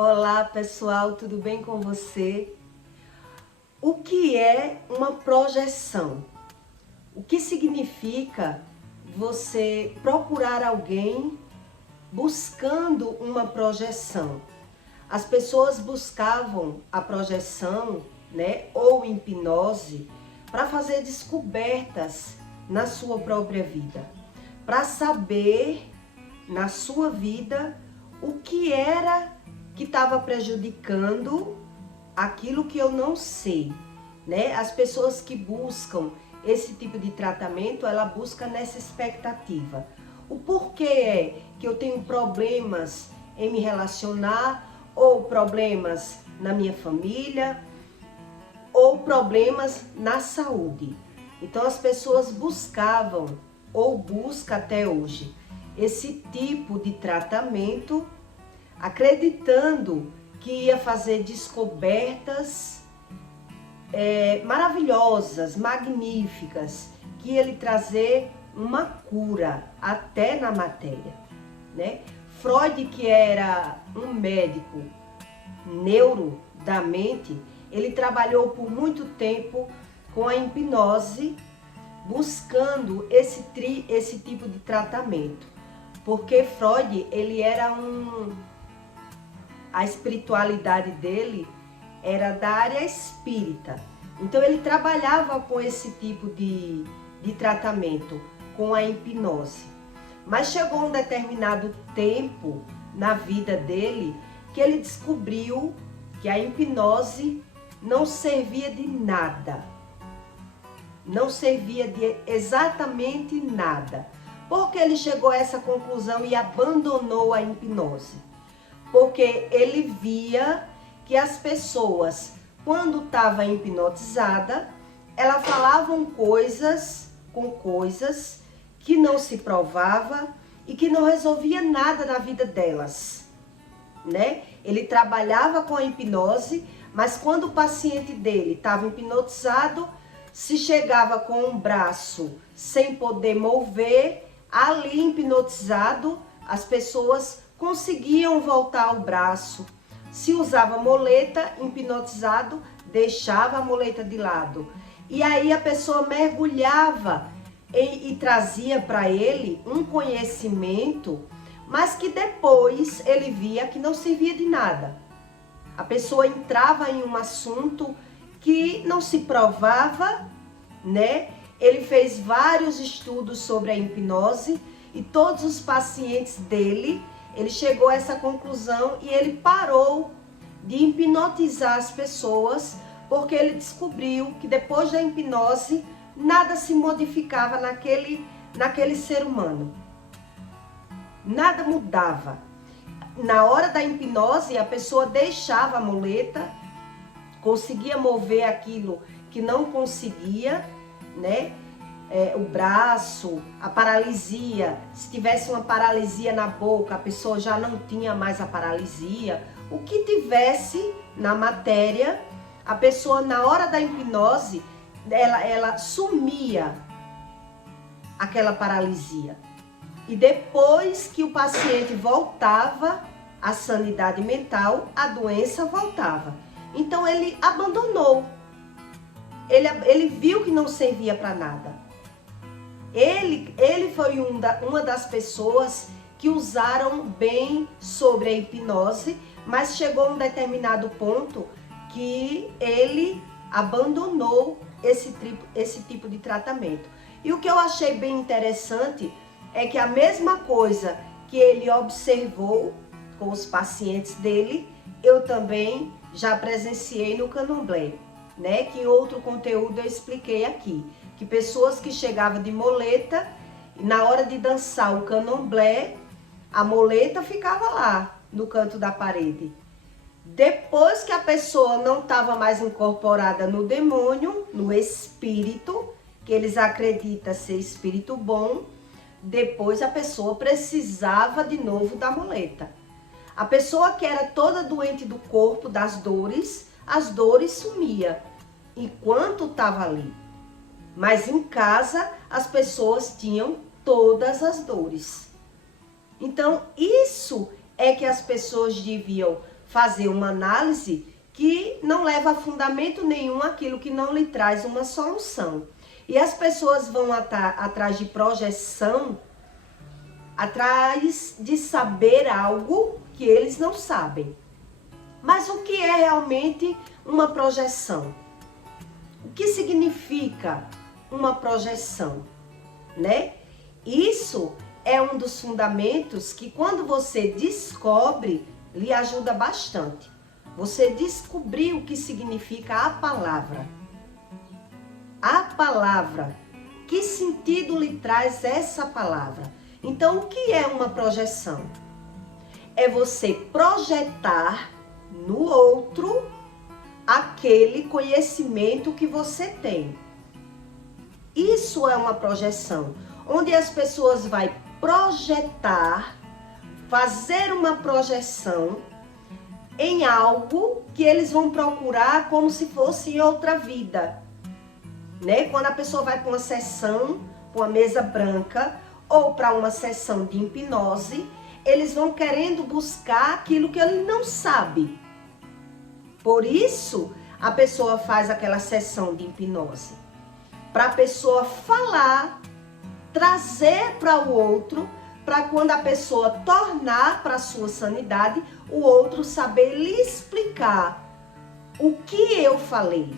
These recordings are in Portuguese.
Olá pessoal, tudo bem com você? O que é uma projeção? O que significa você procurar alguém buscando uma projeção? As pessoas buscavam a projeção, ou hipnose, para fazer descobertas na sua própria vida, para saber na sua vida o que era que estava prejudicando aquilo que eu não sei, As pessoas que buscam esse tipo de tratamento, ela busca nessa expectativa. O porquê é que eu tenho problemas em me relacionar, ou problemas na minha família, ou problemas na saúde. Então as pessoas buscavam, ou buscam até hoje, esse tipo de tratamento, acreditando que ia fazer descobertas maravilhosas, magníficas, que ia lhe trazer uma cura até na matéria, Freud, que era um médico neuro da mente, ele trabalhou por muito tempo com a hipnose, buscando esse tipo de tratamento, porque Freud, ele era a espiritualidade dele era da área espírita. Então ele trabalhava com esse tipo de tratamento, com a hipnose. Mas chegou um determinado tempo na vida dele que ele descobriu que a hipnose não servia de nada. Não servia de exatamente nada. Porque ele chegou a essa conclusão e abandonou a hipnose? Porque ele via que as pessoas, quando estavam hipnotizadas, elas falavam coisas que não se provava e que não resolvia nada na vida delas, Ele trabalhava com a hipnose, mas quando o paciente dele estava hipnotizado, se chegava com um braço sem poder mover, ali hipnotizado, as pessoas conseguiam voltar o braço. Se usava muleta, hipnotizado, deixava a muleta de lado. E aí a pessoa mergulhava e trazia para ele um conhecimento, mas que depois ele via que não servia de nada. A pessoa entrava em um assunto que não se provava, Ele fez vários estudos sobre a hipnose e todos os pacientes dele, ele chegou a essa conclusão e ele parou de hipnotizar as pessoas, porque ele descobriu que depois da hipnose nada se modificava naquele ser humano. Nada mudava. Na hora da hipnose, a pessoa deixava a muleta, conseguia mover aquilo que não conseguia, o braço, a paralisia. Se tivesse uma paralisia na boca, a pessoa já não tinha mais a paralisia. O que tivesse na matéria, a pessoa na hora da hipnose, ela sumia aquela paralisia. E depois que o paciente voltava à sanidade mental, a doença voltava. Então ele abandonou. Ele viu que não servia para nada. Ele foi uma das pessoas que usaram bem sobre a hipnose, mas chegou a um determinado ponto que ele abandonou esse tipo de tratamento. E o que eu achei bem interessante é que a mesma coisa que ele observou com os pacientes dele, eu também já presenciei no candomblé, que em outro conteúdo eu expliquei aqui, que pessoas que chegavam de muleta, na hora de dançar o candomblé, a muleta ficava lá no canto da parede. Depois que a pessoa não estava mais incorporada no demônio, no espírito, que eles acreditam ser espírito bom, depois a pessoa precisava de novo da muleta. A pessoa que era toda doente do corpo, das dores, as dores sumiam enquanto estava ali. Mas em casa as pessoas tinham todas as dores. Então isso é que as pessoas deviam fazer uma análise que não leva a fundamento nenhum aquilo que não lhe traz uma solução. E as pessoas vão atrás de projeção, atrás de saber algo que eles não sabem. Mas o que é realmente uma projeção? O que significa uma projeção, né? Isso é um dos fundamentos que, quando você descobre, lhe ajuda bastante. Você descobrir o que significa a palavra. A palavra. Que sentido lhe traz essa palavra? Então, o que é uma projeção? É você projetar no outro aquele conhecimento que você tem. Isso é uma projeção, onde as pessoas vão projetar, fazer uma projeção em algo que eles vão procurar como se fosse em outra vida, né? Quando a pessoa vai para uma sessão, para uma mesa branca ou para uma sessão de hipnose, eles vão querendo buscar aquilo que ele não sabe. Por isso, a pessoa faz aquela sessão de hipnose, para a pessoa falar, trazer para o outro, para quando a pessoa tornar para a sua sanidade, o outro saber lhe explicar o que eu falei.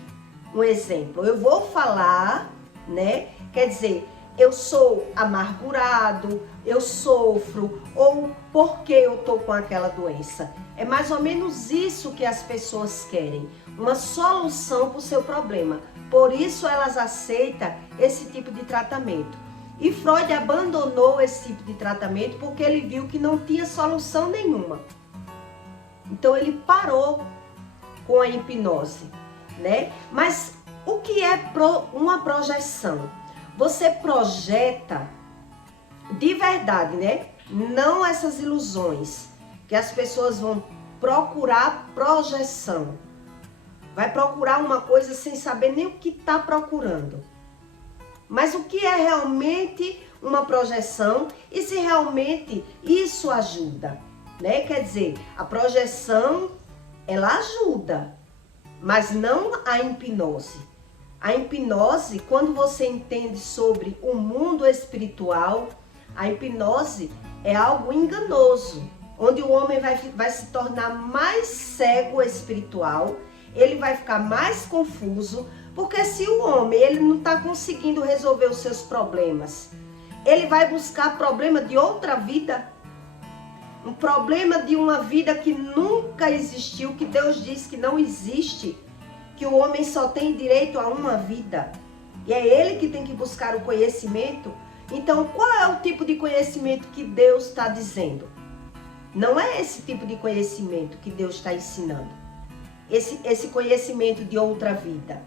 Um exemplo, eu vou falar, né? Quer dizer, eu sou amargurado, eu sofro, ou porque eu tô com aquela doença. É mais ou menos isso que as pessoas querem, uma solução para o seu problema. Por isso elas aceitam esse tipo de tratamento. E Freud abandonou esse tipo de tratamento porque ele viu que não tinha solução nenhuma. Então ele parou com a hipnose, né? Mas o que é uma projeção? Você projeta de verdade, né? Não essas ilusões que as pessoas vão procurar projeção. Vai procurar uma coisa sem saber nem o que está procurando. Mas o que é realmente uma projeção e se realmente isso ajuda, né? Quer dizer, a projeção, ela ajuda, mas não a hipnose. A hipnose, quando você entende sobre o mundo espiritual, a hipnose é algo enganoso, onde o homem vai se tornar mais cego espiritual, ele vai ficar mais confuso, porque se o homem ele não está conseguindo resolver os seus problemas, ele vai buscar problema de outra vida, um problema de uma vida que nunca existiu, que Deus diz que não existe, que o homem só tem direito a uma vida, e é ele que tem que buscar o conhecimento. Então, qual é o tipo de conhecimento que Deus está dizendo? Não é esse tipo de conhecimento que Deus está ensinando, esse conhecimento de outra vida,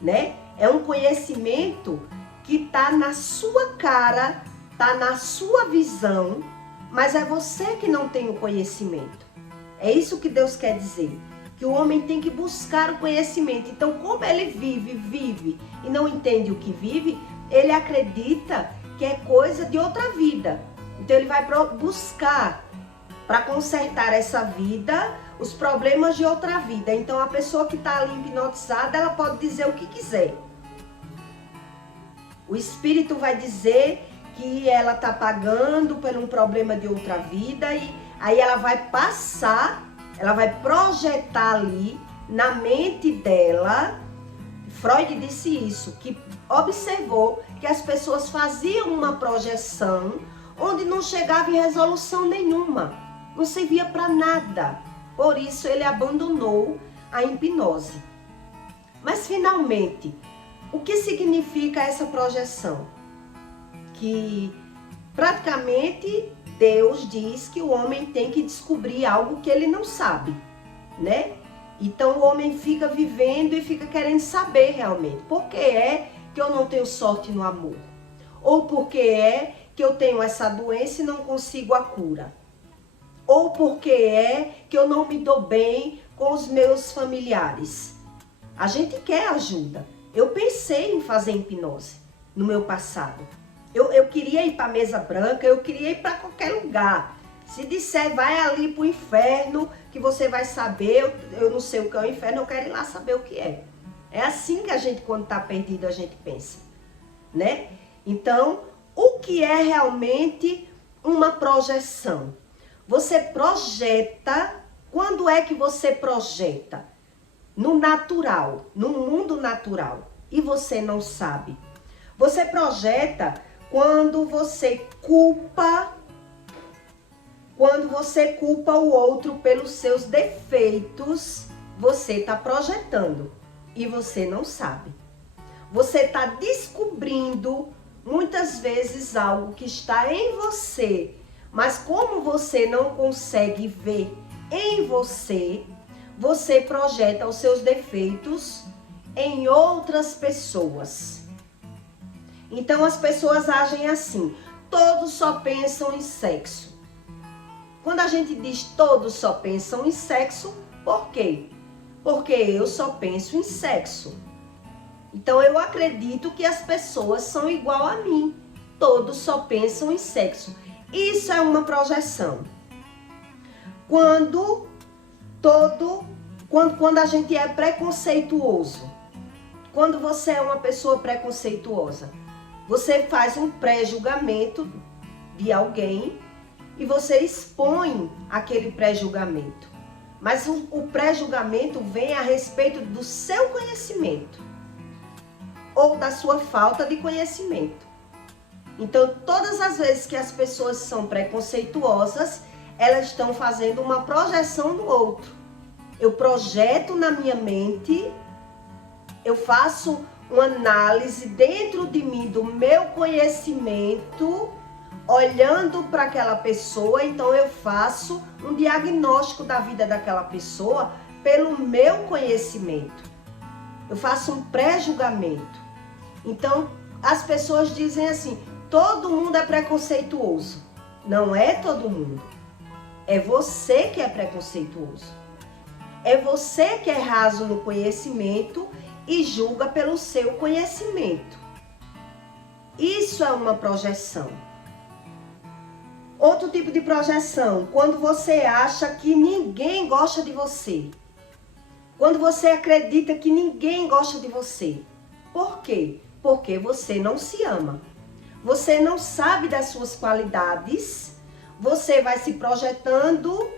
né? É um conhecimento que está na sua cara, está na sua visão, mas é você que não tem o conhecimento. É isso que Deus quer dizer, que o homem tem que buscar o conhecimento. Então, como ele vive e não entende o que vive, ele acredita que é coisa de outra vida. Então, ele vai buscar para consertar essa vida os problemas de outra vida. Então, a pessoa que está ali hipnotizada, ela pode dizer o que quiser. O espírito vai dizer que ela está pagando por um problema de outra vida e aí ela vai passar, ela vai projetar ali na mente dela. Freud disse isso, que observou que as pessoas faziam uma projeção onde não chegava em resolução nenhuma, não servia para nada. Por isso ele abandonou a hipnose. Mas finalmente, o que significa essa projeção? Que praticamente Deus diz que o homem tem que descobrir algo que ele não sabe, né? Então o homem fica vivendo e fica querendo saber realmente. Por que é que eu não tenho sorte no amor? Ou por que é que eu tenho essa doença e não consigo a cura? Ou por que é que eu não me dou bem com os meus familiares? A gente quer ajuda. Eu pensei em fazer hipnose no meu passado. Eu queria ir para a mesa branca, eu queria ir para qualquer lugar. Se disser, vai ali pro inferno, que você vai saber, eu não sei o que é o inferno, eu quero ir lá saber o que é. É assim que a gente, quando tá perdido, a gente pensa, né? Então, o que é realmente uma projeção? Você projeta, quando é que você projeta? No natural, no mundo natural, e você não sabe. Você projeta quando você culpa o outro pelos seus defeitos, você está projetando e você não sabe. Você está descobrindo muitas vezes algo que está em você, mas como você não consegue ver em você, você projeta os seus defeitos em outras pessoas. Então as pessoas agem assim, todos só pensam em sexo. Quando a gente diz todos só pensam em sexo, por quê? Porque eu só penso em sexo. Então eu acredito que as pessoas são igual a mim. Todos só pensam em sexo. Isso é uma projeção. Quando a gente é preconceituoso, quando você é uma pessoa preconceituosa, você faz um pré-julgamento de alguém e você expõe aquele pré-julgamento. Mas o pré-julgamento vem a respeito do seu conhecimento ou da sua falta de conhecimento. Então, todas as vezes que as pessoas são preconceituosas, elas estão fazendo uma projeção no outro. Eu projeto na minha mente, eu faço uma análise dentro de mim do meu conhecimento, olhando para aquela pessoa, então eu faço um diagnóstico da vida daquela pessoa pelo meu conhecimento. Eu faço um pré-julgamento. Então, as pessoas dizem assim, todo mundo é preconceituoso. Não é todo mundo. É você que é preconceituoso. É você que é raso no conhecimento e julga pelo seu conhecimento. Isso é uma projeção. Outro tipo de projeção, quando você acha que ninguém gosta de você. Quando você acredita que ninguém gosta de você. Por quê? Porque você não se ama. Você não sabe das suas qualidades. Você vai se projetando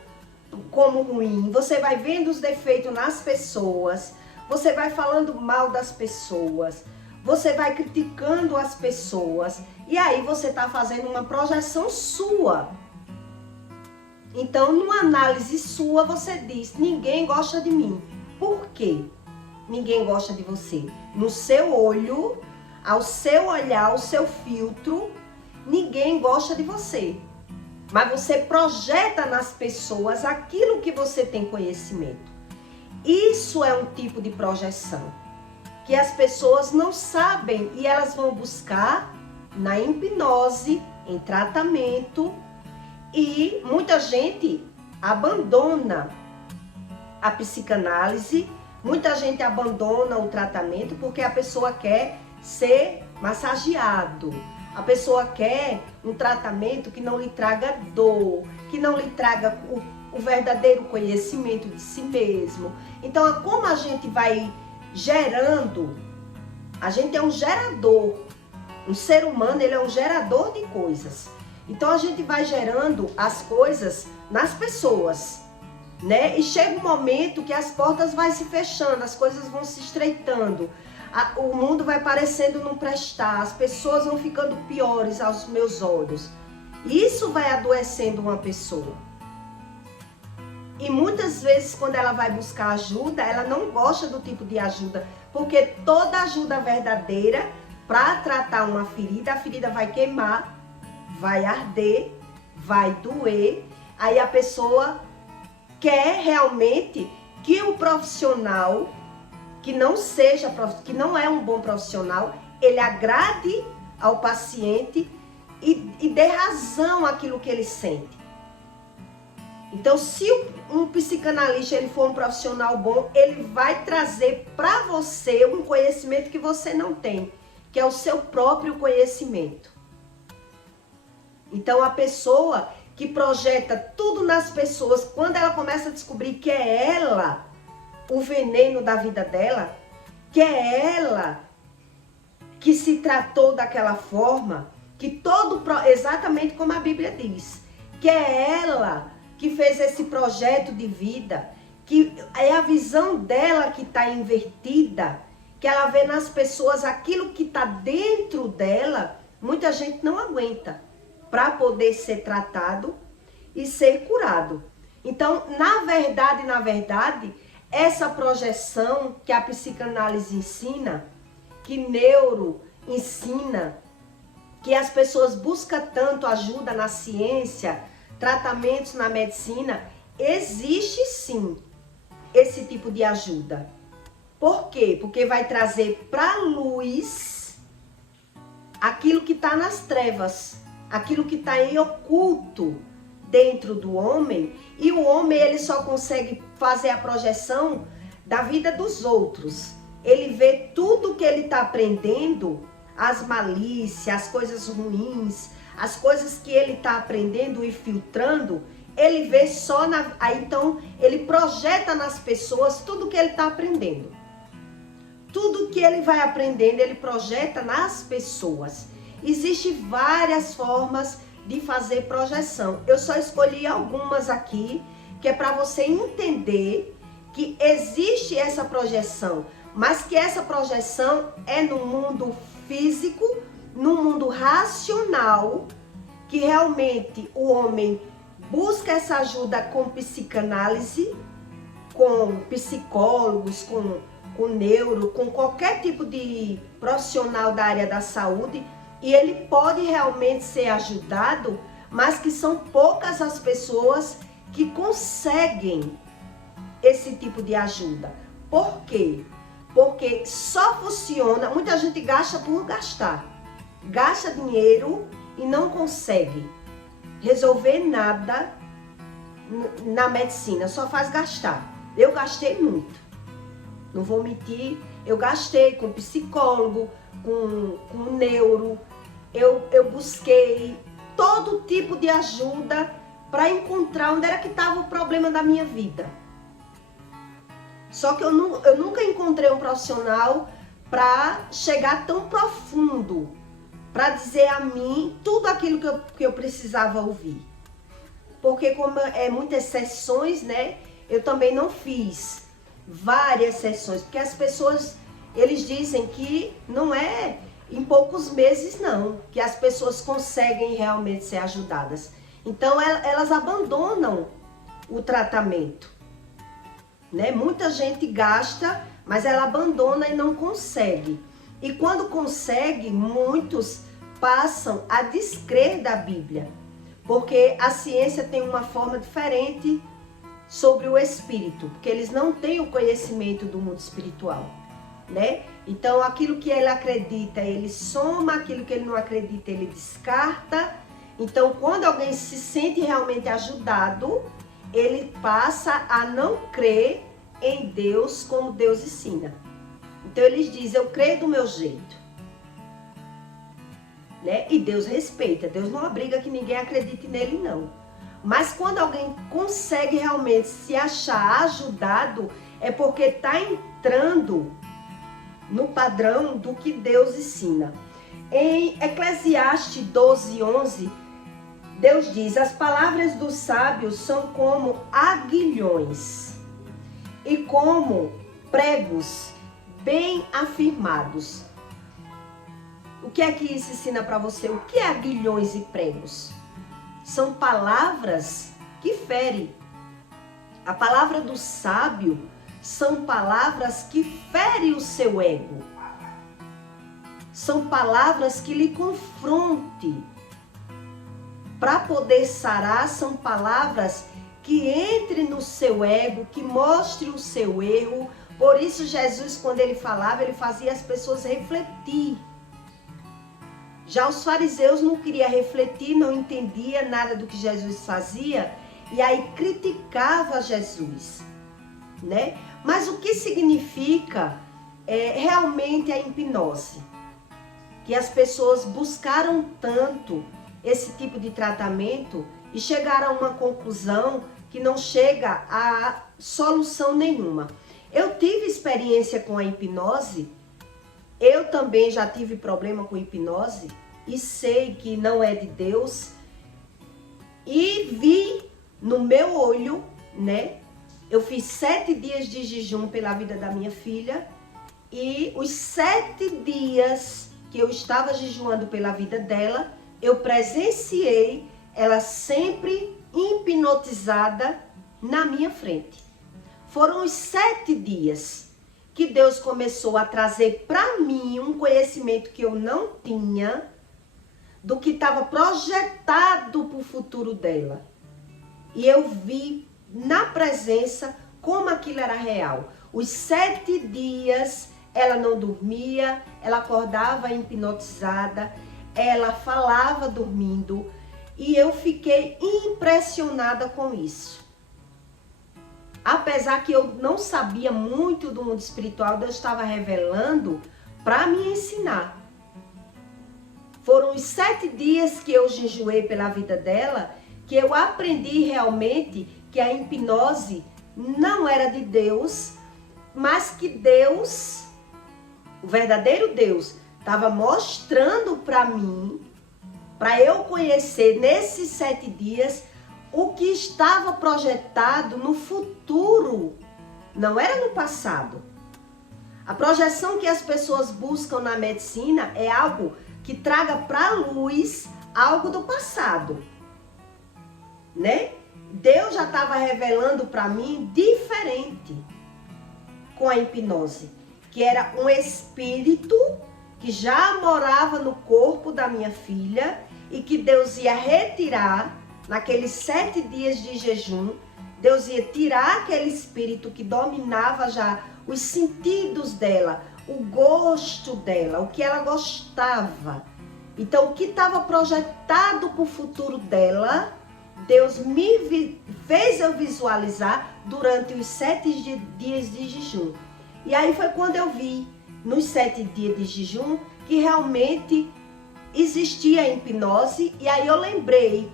como ruim. Você vai vendo os defeitos nas pessoas. Você vai falando mal das pessoas. Você vai criticando as pessoas. E aí você está fazendo uma projeção sua. Então, numa análise sua, você diz, ninguém gosta de mim. Por quê? Ninguém gosta de você. No seu olho, ao seu olhar, ao seu filtro, ninguém gosta de você. Mas você projeta nas pessoas aquilo que você tem conhecimento. Isso é um tipo de projeção que as pessoas não sabem e elas vão buscar na hipnose, em tratamento, e muita gente abandona a psicanálise, muita gente abandona o tratamento porque a pessoa quer ser massageado, a pessoa quer um tratamento que não lhe traga dor, que não lhe traga o verdadeiro conhecimento de si mesmo. Então, como a gente vai gerando, a gente é um gerador. Um ser humano, ele é um gerador de coisas. Então a gente vai gerando as coisas nas pessoas, né? E chega um momento que as portas vão se fechando, as coisas vão se estreitando, o mundo vai parecendo não prestar, as pessoas vão ficando piores aos meus olhos. Isso vai adoecendo uma pessoa. E muitas vezes, quando ela vai buscar ajuda, ela não gosta do tipo de ajuda, porque toda ajuda verdadeira, para tratar uma ferida, a ferida vai queimar, vai arder, vai doer. Aí a pessoa quer realmente que o profissional, que não é um bom profissional, ele agrade ao paciente e dê razão àquilo que ele sente. Então, se um psicanalista ele for um profissional bom, ele vai trazer para você um conhecimento que você não tem, que é o seu próprio conhecimento. Então, a pessoa que projeta tudo nas pessoas, quando ela começa a descobrir que é ela o veneno da vida dela, que é ela que se tratou daquela forma, que exatamente como a Bíblia diz, que é ela que fez esse projeto de vida, que é a visão dela que está invertida, que ela vê nas pessoas aquilo que está dentro dela, muita gente não aguenta para poder ser tratado e ser curado. Então, na verdade, essa projeção que a psicanálise ensina, que neuro ensina, que as pessoas buscam tanto ajuda na ciência, tratamentos na medicina, existe sim esse tipo de ajuda. Por quê? Porque vai trazer para a luz aquilo que está nas trevas, aquilo que está em oculto dentro do homem, e o homem ele só consegue fazer a projeção da vida dos outros. Ele vê tudo que ele está aprendendo, as malícias, as coisas ruins, as coisas que ele está aprendendo e filtrando, ele vê só aí então ele projeta nas pessoas tudo que ele está aprendendo. Tudo que ele vai aprendendo, ele projeta nas pessoas. Existem várias formas de fazer projeção. Eu só escolhi algumas aqui, que é para você entender que existe essa projeção, mas que essa projeção é no mundo físico, no mundo racional, que realmente o homem busca essa ajuda com psicanálise, com psicólogos, com neuro, com qualquer tipo de profissional da área da saúde, e ele pode realmente ser ajudado, mas que são poucas as pessoas que conseguem esse tipo de ajuda. Por quê? Porque só funciona, muita gente gasta por gastar. Gasta dinheiro e não consegue resolver nada na medicina, só faz gastar. Eu gastei muito, não vou mentir, eu gastei com psicólogo, com neuro, eu busquei todo tipo de ajuda para encontrar onde era que estava o problema da minha vida. Só que eu nunca encontrei um profissional para chegar tão profundo, para dizer a mim tudo aquilo que eu precisava ouvir. Porque como é muitas sessões, né? Eu também não fiz várias sessões, porque as pessoas, eles dizem que não é em poucos meses não, que as pessoas conseguem realmente ser ajudadas. Então elas abandonam o tratamento, né? Muita gente gasta, mas ela abandona e não consegue. E quando consegue, muitos passam a descrer da Bíblia, porque a ciência tem uma forma diferente sobre o espírito, porque eles não têm o conhecimento do mundo espiritual, né? Então aquilo que ele acredita, ele soma, aquilo que ele não acredita, ele descarta. Então quando alguém se sente realmente ajudado, ele passa a não crer em Deus como Deus ensina. Então eles dizem, eu creio do meu jeito, né? E Deus respeita, Deus não obriga que ninguém acredite nele não. Mas quando alguém consegue realmente se achar ajudado, é porque está entrando no padrão do que Deus ensina. Em Eclesiastes 12:11, Deus diz, as palavras dos sábios são como aguilhões e como pregos bem afirmados. O que é que isso ensina para você? O que é aguilhões e pregos? São palavras que ferem. A palavra do sábio são palavras que ferem o seu ego. São palavras que lhe confronte. Para poder sarar, são palavras que entrem no seu ego, que mostre o seu erro. Por isso Jesus, quando ele falava, ele fazia as pessoas refletir. Já os fariseus não queriam refletir, não entendia nada do que Jesus fazia e aí criticava Jesus, né? Mas o que significa realmente a hipnose? Que as pessoas buscaram tanto esse tipo de tratamento e chegaram a uma conclusão que não chega a solução nenhuma. Eu tive experiência com a hipnose, eu também já tive problema com hipnose e sei que não é de Deus, e vi no meu olho, né? Eu fiz 7 dias de jejum pela vida da minha filha, e os 7 dias que eu estava jejuando pela vida dela, eu presenciei ela sempre hipnotizada na minha frente. Foram os 7 dias que Deus começou a trazer para mim um conhecimento que eu não tinha, do que estava projetado para o futuro dela. E eu vi na presença como aquilo era real. Os 7 dias ela não dormia, ela acordava hipnotizada, ela falava dormindo, e eu fiquei impressionada com isso. Apesar que eu não sabia muito do mundo espiritual, Deus estava revelando para me ensinar. Foram os 7 dias que eu jejuei pela vida dela, que eu aprendi realmente que a hipnose não era de Deus, mas que Deus, o verdadeiro Deus, estava mostrando para mim, para eu conhecer nesses 7 dias, o que estava projetado no futuro, não era no passado. A projeção que as pessoas buscam na medicina é algo que traga para a luz algo do passado, né? Deus já estava revelando para mim diferente com a hipnose, que era um espírito que já morava no corpo da minha filha e que Deus ia retirar naqueles 7 dias de jejum. Deus ia tirar aquele espírito que dominava já os sentidos dela, o gosto dela, o que ela gostava. Então, o que estava projetado para o futuro dela, Deus fez eu visualizar durante os 7 dias de jejum. E aí foi quando eu vi, nos 7 dias de jejum, que realmente existia a hipnose. E aí eu lembrei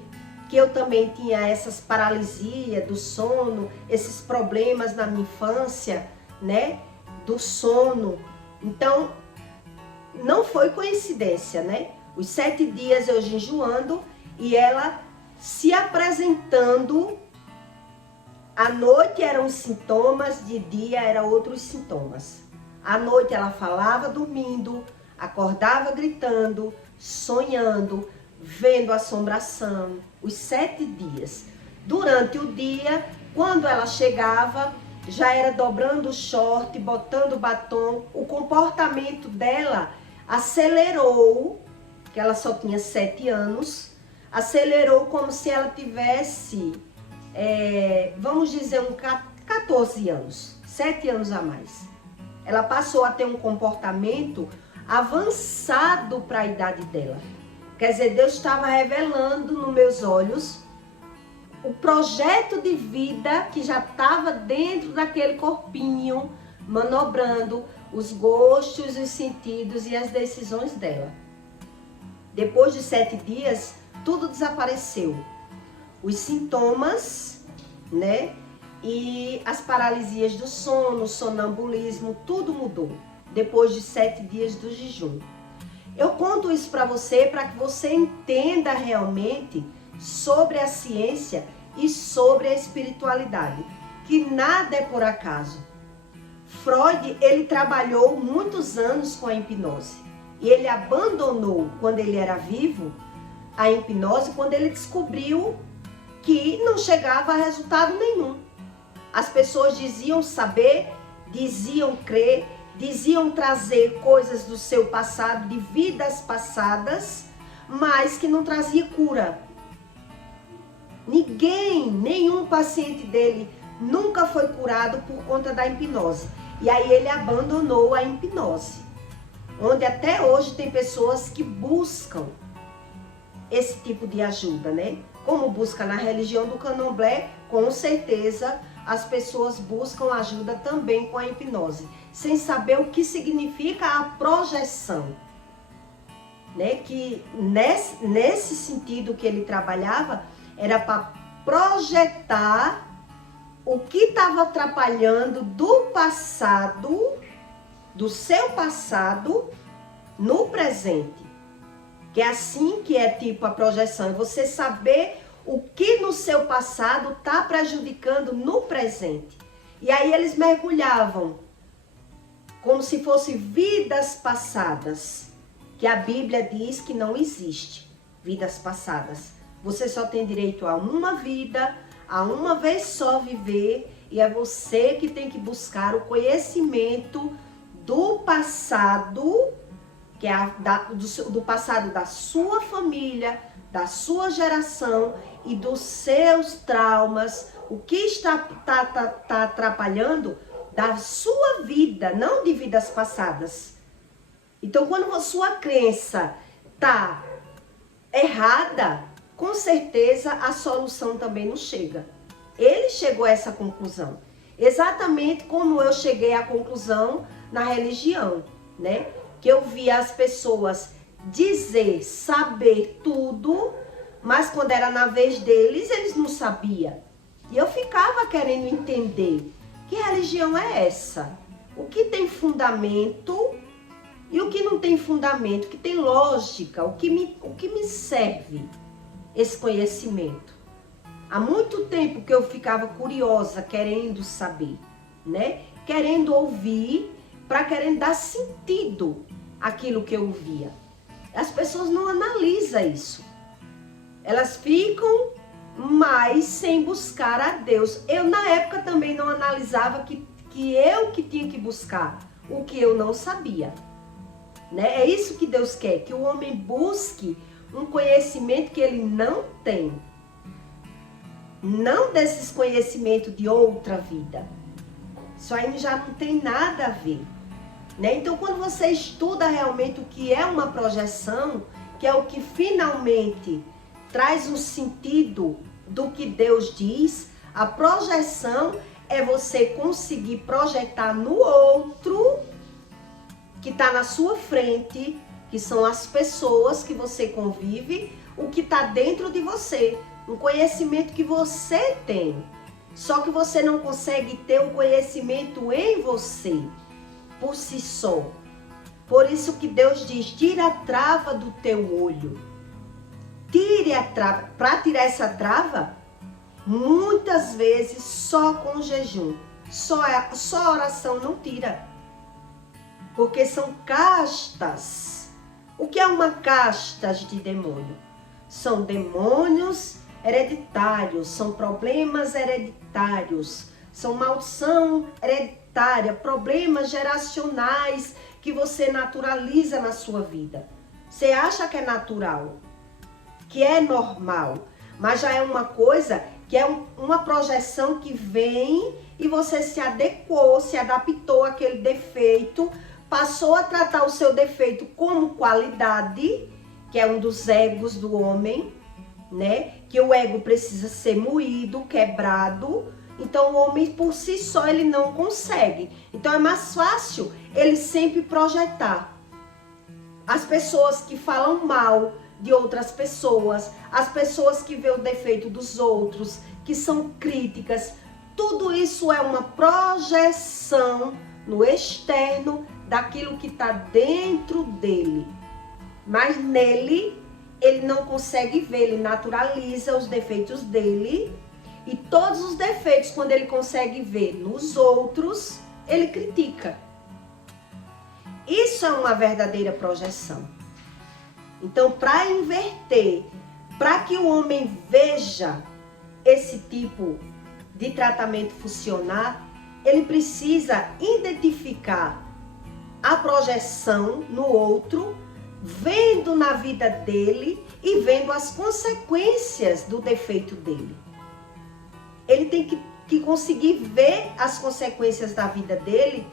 que eu também tinha essas paralisias do sono, esses problemas na minha infância, né, do sono. Então, não foi coincidência, né? Os 7 dias eu jejuando e ela se apresentando. À noite eram os sintomas, de dia eram outros sintomas. À noite ela falava dormindo, acordava gritando, sonhando, vendo assombração. Os 7 dias. Durante o dia, quando ela chegava, já era dobrando o short, botando batom. O comportamento dela acelerou, que ela só tinha 7 anos, acelerou como se ela tivesse, vamos dizer, 14 anos, 7 anos a mais. Ela passou a ter um comportamento avançado para a idade dela. Quer dizer, Deus estava revelando nos meus olhos o projeto de vida que já estava dentro daquele corpinho, manobrando os gostos, os sentidos e as decisões dela. Depois de 7 dias, tudo desapareceu. Os sintomas, né? E as paralisias do sono, o sonambulismo, tudo mudou. Depois de 7 dias do jejum. Eu conto isso para você que você entenda realmente sobre a ciência e sobre a espiritualidade, que nada é por acaso. Freud, ele trabalhou muitos anos com a hipnose e ele abandonou, quando ele era vivo, a hipnose quando ele descobriu que não chegava a resultado nenhum. As pessoas diziam saber, diziam crer, diziam trazer coisas do seu passado, de vidas passadas, mas que não trazia cura. Nenhum paciente dele nunca foi curado por conta da hipnose. E aí ele abandonou a hipnose, onde até hoje tem pessoas que buscam esse tipo de ajuda, né? Como busca na religião do candomblé, com certeza as pessoas buscam ajuda também com a hipnose, sem saber o que significa a projeção, né? Que nesse sentido que ele trabalhava, era para projetar o que estava atrapalhando do passado, do seu passado, no presente. Que é assim que é tipo a projeção, é você saber o que no seu passado está prejudicando no presente. E aí eles mergulhavam como se fossem vidas passadas, que a Bíblia diz que não existe vidas passadas. Você só tem direito a uma vida, a uma vez só viver, e é você que tem que buscar o conhecimento do passado, que é do passado da sua família, da sua geração e dos seus traumas, o que está atrapalhando da sua vida, não de vidas passadas. Então, quando a sua crença está errada, com certeza a solução também não chega. Ele chegou a essa conclusão, exatamente como eu cheguei à conclusão na religião, né? Que eu via as pessoas dizer, saber tudo, mas quando era na vez deles, eles não sabiam. E eu ficava querendo entender, que religião é essa? O que tem fundamento e o que não tem fundamento, o que tem lógica, o que me serve esse conhecimento? Há muito tempo que eu ficava curiosa, querendo saber, né? Querendo ouvir, querendo dar sentido àquilo que eu ouvia. As pessoas não analisam isso. Elas ficam mais sem buscar a Deus. Eu, na época, também não analisava que eu que tinha que buscar o que eu não sabia. Né? É isso que Deus quer, que o homem busque um conhecimento que ele não tem. Não desses conhecimentos de outra vida. Isso aí já não tem nada a ver. Né? Então, quando você estuda realmente o que é uma projeção, que é o que finalmente traz um sentido do que Deus diz, a projeção é você conseguir projetar no outro, que está na sua frente, que são as pessoas que você convive, o que está dentro de você, um conhecimento que você tem. Só que você não consegue ter um conhecimento em você, por si só. Por isso que Deus diz, tira a trava do teu olho. Tire a trava. Para tirar essa trava, muitas vezes só com jejum. Só oração não tira. Porque são castas. O que é uma casta de demônio? São demônios hereditários, são problemas hereditários, são maldição hereditária, problemas geracionais que você naturaliza na sua vida. Você acha que é natural, que é normal, mas já é uma coisa que é uma projeção que vem e você se adequou, se adaptou àquele defeito, passou a tratar o seu defeito como qualidade, que é um dos egos do homem, né? Que o ego precisa ser moído, quebrado. Então o homem por si só ele não consegue. Então é mais fácil ele sempre projetar. As pessoas que falam mal de outras pessoas, as pessoas que vê o defeito dos outros, que são críticas, tudo isso é uma projeção no externo daquilo que está dentro dele. Mas nele ele não consegue ver, ele naturaliza os defeitos dele e todos os defeitos, quando ele consegue ver nos outros, ele critica. Isso é uma verdadeira projeção. Então, para inverter, para que o homem veja esse tipo de tratamento funcionar, ele precisa identificar a projeção no outro, vendo na vida dele e vendo as consequências do defeito dele. Ele tem que conseguir ver as consequências da vida dele,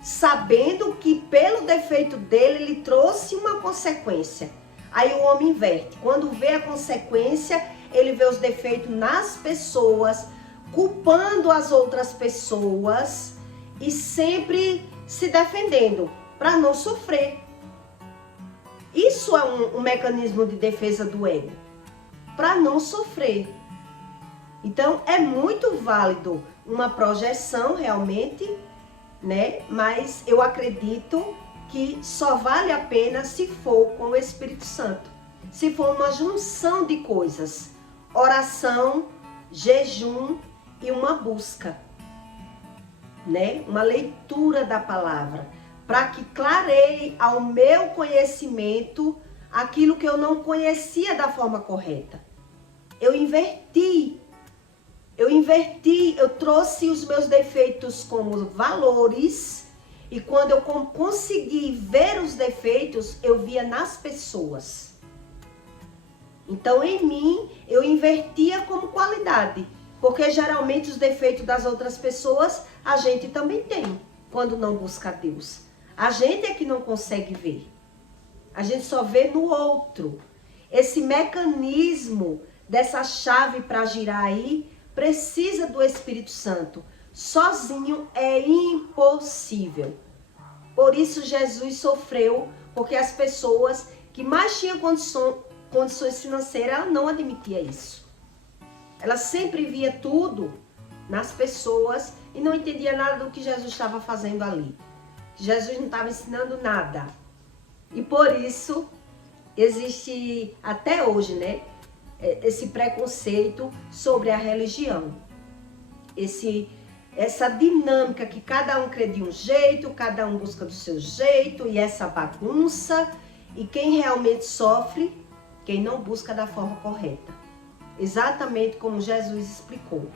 sabendo que pelo defeito dele, ele trouxe uma consequência. Aí o homem inverte. Quando vê a consequência, ele vê os defeitos nas pessoas, culpando as outras pessoas e sempre se defendendo para não sofrer. Isso é um mecanismo de defesa do ego, para não sofrer. Então, é muito válido uma projeção realmente, né? Mas eu acredito que só vale a pena se for com o Espírito Santo. Se for uma junção de coisas, oração, jejum e uma busca, né? Uma leitura da palavra, para que clareie ao meu conhecimento aquilo que eu não conhecia da forma correta. Eu inverti, eu trouxe os meus defeitos como valores, e quando eu consegui ver os defeitos, eu via nas pessoas. Então, em mim, eu invertia como qualidade, porque geralmente os defeitos das outras pessoas a gente também tem, quando não busca a Deus. A gente é que não consegue ver. A gente só vê no outro. Esse mecanismo dessa chave para girar aí precisa do Espírito Santo. Sozinho é impossível. Por isso Jesus sofreu, porque as pessoas que mais tinham condições financeiras, ela não admitia isso. Ela sempre via tudo nas pessoas e não entendia nada do que Jesus estava fazendo ali. Jesus não estava ensinando nada. E por isso existe até hoje, né, esse preconceito sobre a religião. Essa dinâmica que cada um crê de um jeito, cada um busca do seu jeito, e essa bagunça. E quem realmente sofre, quem não busca da forma correta. Exatamente como Jesus explicou.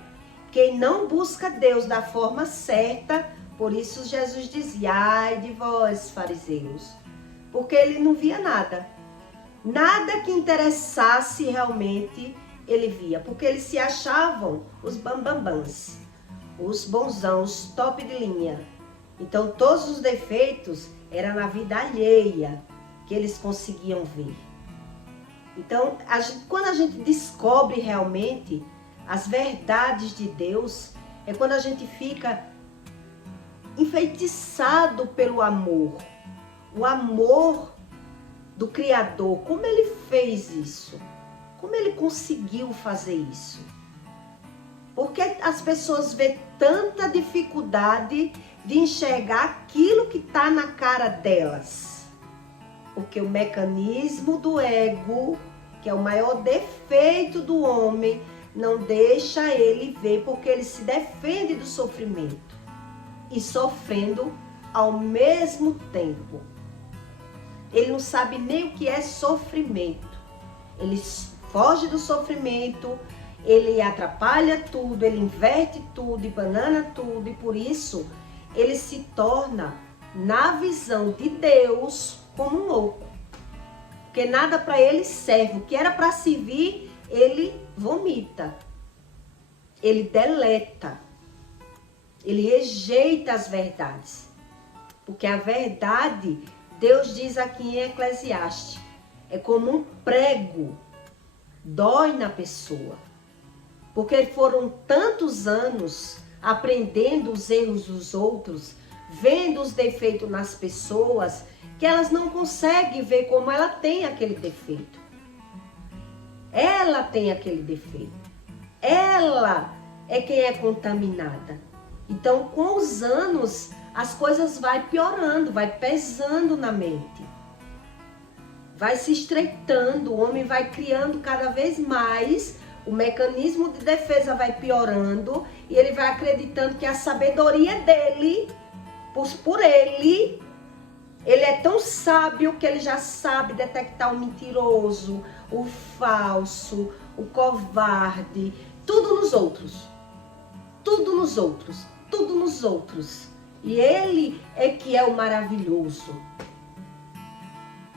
Quem não busca Deus da forma certa, por isso Jesus dizia: ai de vós, fariseus. Porque ele não via nada. Nada que interessasse realmente ele via. Porque eles se achavam os bambambãs, os bonzãos, top de linha. Então todos os defeitos eram na vida alheia que eles conseguiam ver. Então, quando a gente descobre realmente as verdades de Deus, é quando a gente fica enfeitiçado pelo amor. O amor do Criador. Como ele fez isso? Como ele conseguiu fazer isso? Porque as pessoas vêem tanta dificuldade de enxergar aquilo que está na cara delas. Porque o mecanismo do ego, que é o maior defeito do homem, não deixa ele ver, porque ele se defende do sofrimento. E sofrendo ao mesmo tempo. Ele não sabe nem o que é sofrimento. Ele foge do sofrimento, ele atrapalha tudo, ele inverte tudo e banana tudo. E por isso ele se torna, na visão de Deus, como um louco. Porque nada para ele serve. O que era para servir, ele vomita. Ele deleta. Ele rejeita as verdades. Porque a verdade, Deus diz aqui em Eclesiastes, é como um prego. Dói na pessoa. Porque foram tantos anos aprendendo os erros dos outros, vendo os defeitos nas pessoas, que elas não conseguem ver como ela tem aquele defeito. Ela tem aquele defeito. Ela é quem é contaminada. Então, com os anos, as coisas vai piorando, vai pesando na mente. Vai se estreitando, o homem vai criando cada vez mais, o mecanismo de defesa vai piorando e ele vai acreditando que a sabedoria dele, por ele é tão sábio que ele já sabe detectar o mentiroso, o falso, o covarde, tudo nos outros. Tudo nos outros, tudo nos outros. E ele é que é o maravilhoso.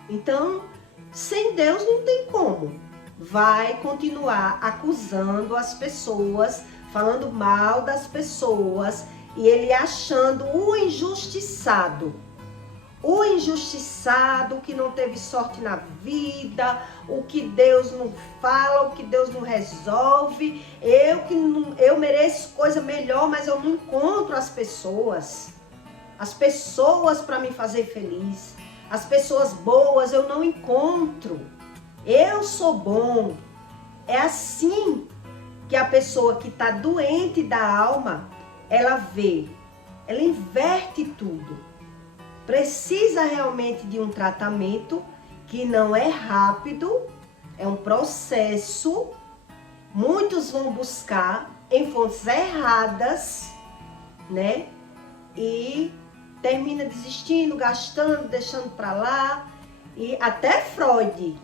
Então, sem Deus não tem como. Vai continuar acusando as pessoas, falando mal das pessoas, e ele achando o injustiçado. O injustiçado que não teve sorte na vida, o que Deus não fala, o que Deus não resolve. Eu mereço coisa melhor, mas eu não encontro as pessoas para me fazer feliz. As pessoas boas eu não encontro. Eu sou bom. É assim que a pessoa que está doente da alma, ela vê, ela inverte tudo. Precisa realmente de um tratamento que não é rápido, é um processo. Muitos vão buscar em fontes erradas, né? E termina desistindo, gastando, deixando para lá. E até Freud,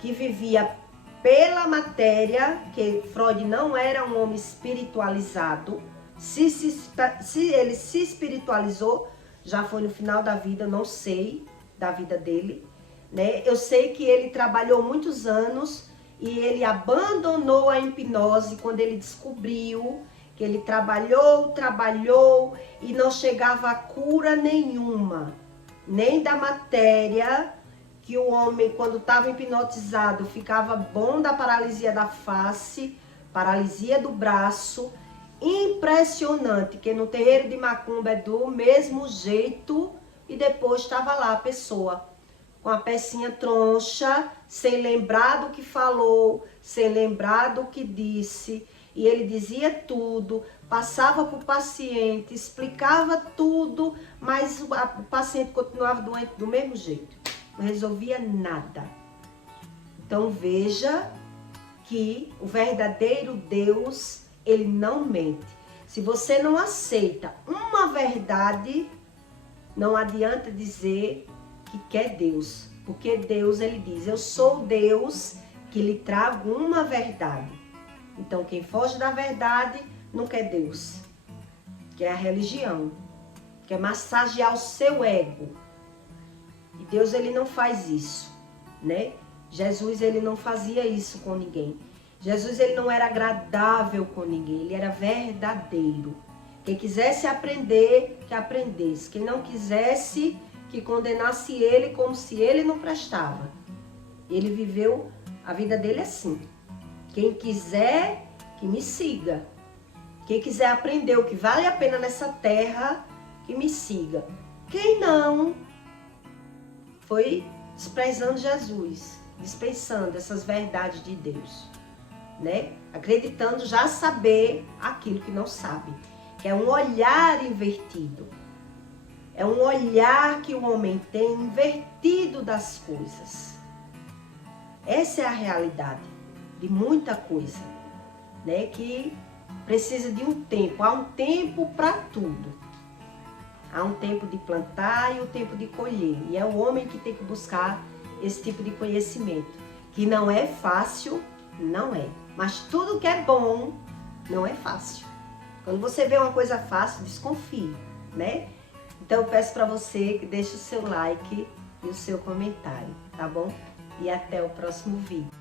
que vivia pela matéria, que Freud não era um homem espiritualizado, se ele se espiritualizou, já foi no final da vida, não sei da vida dele, né? Eu sei que ele trabalhou muitos anos e ele abandonou a hipnose quando ele descobriu que ele trabalhou e não chegava a cura nenhuma, nem da matéria, que o homem, quando estava hipnotizado, ficava bom da paralisia da face, paralisia do braço. Impressionante, que no terreiro de macumba é do mesmo jeito, e depois estava lá a pessoa com a pecinha troncha, sem lembrar do que falou, sem lembrar do que disse, e ele dizia tudo, passava para o paciente, explicava tudo, mas o paciente continuava doente do mesmo jeito, não resolvia nada. Então veja que o verdadeiro Deus, ele não mente. Se você não aceita uma verdade, não adianta dizer que quer Deus, porque Deus, ele diz, eu sou Deus que lhe trago uma verdade. Então quem foge da verdade não quer Deus, quer a religião, quer massagear o seu ego. E Deus, ele não faz isso, né? Jesus, ele não fazia isso com ninguém. Jesus, ele não era agradável com ninguém, ele era verdadeiro. Quem quisesse aprender, que aprendesse. Quem não quisesse, que condenasse ele como se ele não prestava. Ele viveu a vida dele assim. Quem quiser, que me siga. Quem quiser aprender o que vale a pena nessa terra, que me siga. Quem não, foi desprezando Jesus, dispensando essas verdades de Deus, né? Acreditando já saber aquilo que não sabe, que é um olhar invertido. É um olhar que o homem tem invertido das coisas. Essa é a realidade de muita coisa, né? Que precisa de um tempo. Há um tempo para tudo. Há um tempo de plantar e um tempo de colher. E é o homem que tem que buscar esse tipo de conhecimento. Que não é fácil, não é. Mas tudo que é bom não é fácil. Quando você vê uma coisa fácil, desconfie, né? Então eu peço para você que deixe o seu like e o seu comentário, tá bom? E até o próximo vídeo.